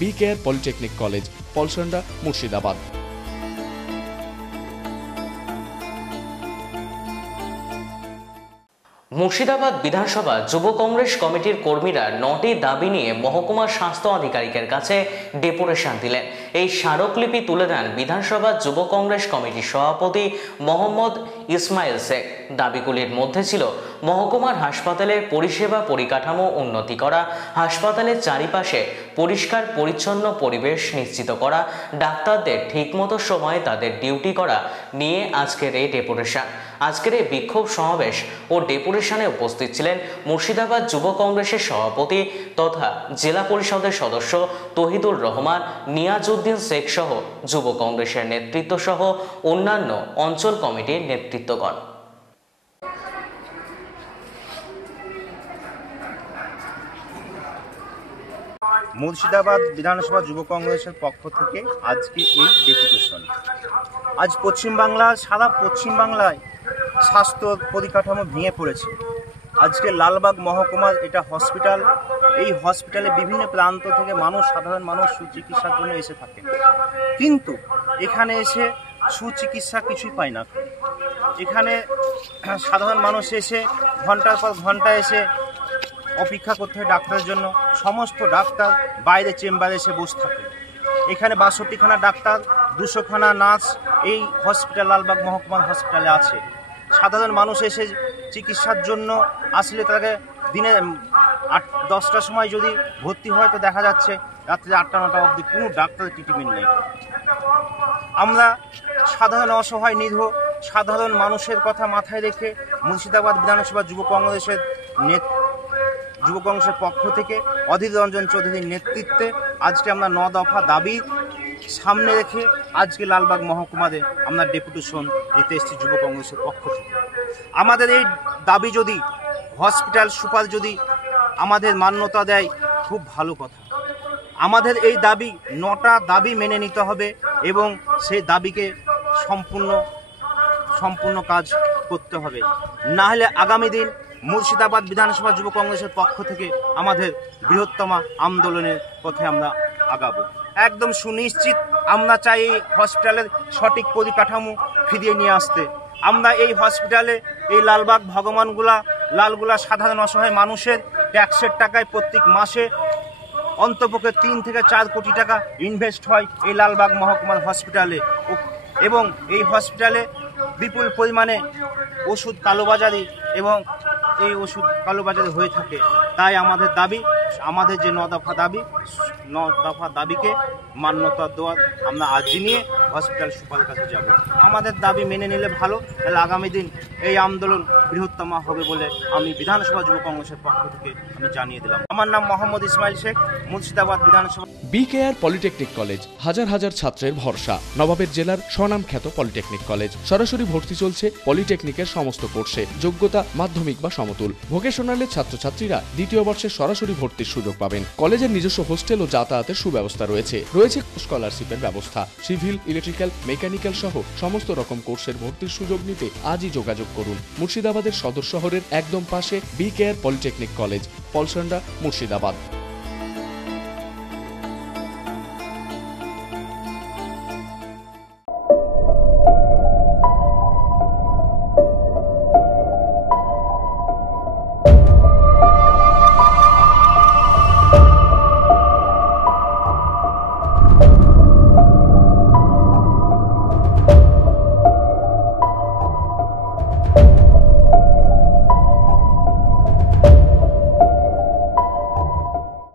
BKR polytechnic college, Palsanda, Murshidabad. Murshidabad বিধানসভা যুব কংগ্রেস কমিটির কর্মীরা 9টি দাবি নিয়ে মহকুমা স্বাস্থ্য আধিকারিকের কাছে ডেপুটেশন দিলেন। এই স্মারকলিপি তুলে দেন বিধানসভা যুব কংগ্রেস কমিটির সভাপতি মোহাম্মদ ইসমাইল শেখ। দাবিগুলির মধ্যে ছিল মহকুমার হাসপাতালের পরিষেবা পরিকাঠামো উন্নতি করা, হাসপাতালের চারিপাশে পরিষ্কার পরিচ্ছন্ন পরিবেশ নিশ্চিত করা, ডাক্তারদের ঠিকমতো সময়ে তাদের ডিউটি করা নিয়ে আজকের এই ডেপুটেশন। আজকের এই বিক্ষোভ সমাবেশ ও ডেপুটেশনে উপস্থিত ছিলেন মুর্শিদাবাদ যুব কংগ্রেসের সভাপতি তথা জেলা পরিষদের সদস্য তহিদুর রহমান, নিয়াজউদ্দিন শেখ সহ যুব কংগ্রেসের নেতৃত্ব সহ অন্যান্য অঞ্চল কমিটির নেতৃত্বগণ। মুর্শিদাবাদ বিধানসভা যুব কংগ্রেসের পক্ষ থেকে আজকে এই ডেপুটেশন। আজ সারা পশ্চিমবাংলায় স্বাস্থ্য পরিকাঠামো ভেঙে পড়েছে। আজকে লালবাগ মহকুমার এটা হসপিটাল। এই হসপিটালে বিভিন্ন প্রান্ত থেকে সাধারণ মানুষ সুচিকিৎসার জন্য এসে থাকে, কিন্তু এখানে এসে সুচিকিৎসা কিছুই পায় না। এখানে সাধারণ মানুষ এসে ঘন্টার পর ঘন্টা এসে অপেক্ষা করতে হয় ডাক্তারের জন্য। সমস্ত ডাক্তার বাইরে চেম্বারে এসে বসে থাকে। এখানে 62খানা ডাক্তার, 200খানা নার্স এই হসপিটাল লালবাগ মহকুমার হসপিটালে আছে। সাধারণ মানুষ এসে চিকিৎসার জন্য আসলে তাকে দিনে 10টার সময় যদি ভর্তি হয় তো দেখা যাচ্ছে রাত্রে 8টা-9টা অবধি কোনো ডাক্তারের ট্রিটমেন্ট নেই। আমরা সাধারণ অসহায় নিরীহ সাধারণ মানুষের কথা মাথায় রেখে মুর্শিদাবাদ বিধানসভা যুব কংগ্রেসের পক্ষ থেকে অধীর রঞ্জন চৌধুরীর নেতৃত্বে আজকে আমরা 9 দফা দাবি সামনে রেখে আজকে লালবাগ মহকুমাতে আমরা ডেপুটেশন দিতে এসেছি যুব কংগ্রেসের পক্ষ থেকে। আমাদের এই দাবি যদি হসপিটাল সুপার যদি আমাদের মান্যতা দেয় খুব ভালো কথা। আমাদের এই দাবি 9টা দাবি মেনে নিতে হবে এবং সেই দাবিকে সম্পূর্ণ কাজ করতে হবে। না হলে আগামী দিন মুর্শিদাবাদ বিধানসভা যুব কংগ্রেসের পক্ষ থেকে আমাদের বৃহত্তম আন্দোলনের পথে আমরা আগাবো। একদম সুনিশ্চিত আমরা চাই এই হসপিটালের সঠিক পরিকাঠামো ফিরিয়ে নিয়ে আসতে। আমরা এই হসপিটালে এই লালবাগ লালগুলা সাধারণ অসহায় মানুষের ট্যাক্সের টাকায় প্রত্যেক মাসে অন্তপক্ষে 3 থেকে 4 কোটি টাকা ইনভেস্ট হয় এই লালবাগ মহকুমার হসপিটালে, এবং এই হসপিটালে বিপুল পরিমাণে ওষুধ কালোবাজারি হয়ে থাকে। তাই আমাদের দাবি, আমাদের যে 9 দফা দাবিকে মান্যতা দেওয়ার আমরা আর্জি নিয়ে হসপিটাল সুপারের কাছে যাব। আমাদের দাবি মেনে নিলে ভালো, তাহলে আগামী দিন এই আন্দোলন বৃহত্তম হবে বলে আমি বিধানসভা যুব কংগ্রেসের পক্ষ থেকে আমি জানিয়ে দিলাম। আমার নাম মোহাম্মদ ইসমাইল শেখ, মুর্শিদাবাদ বিধানসভা। BKR পলিটেকনিক কলেজ, হাজার হাজার ছাত্রের ভরসা। নবাবের জেলার স্বনামখ্যাত পলিটেকনিক কলেজ। সরাসরি ভর্তি চলছে পলিটেকনিকের সমস্ত কোর্সে। যোগ্যতা মাধ্যমিক বা সমতুল। ভোকেশনালের ছাত্রছাত্রীরা 2য় বর্ষে সরাসরি ভর্তির সুযোগ পাবেন। কলেজের নিজস্ব হোস্টেল ও যাতায়াতের সুব্যবস্থা রয়েছে। স্কলারশিপের ব্যবস্থা। সিভিল, ইলেকট্রিক্যাল, মেকানিক্যাল সহ সমস্ত রকম কোর্সের ভর্তির সুযোগ নিতে আজই যোগাযোগ করুন। মুর্শিদাবাদের সদর শহরের একদম পাশে BKR polytechnic college, Palsanda, Murshidabad.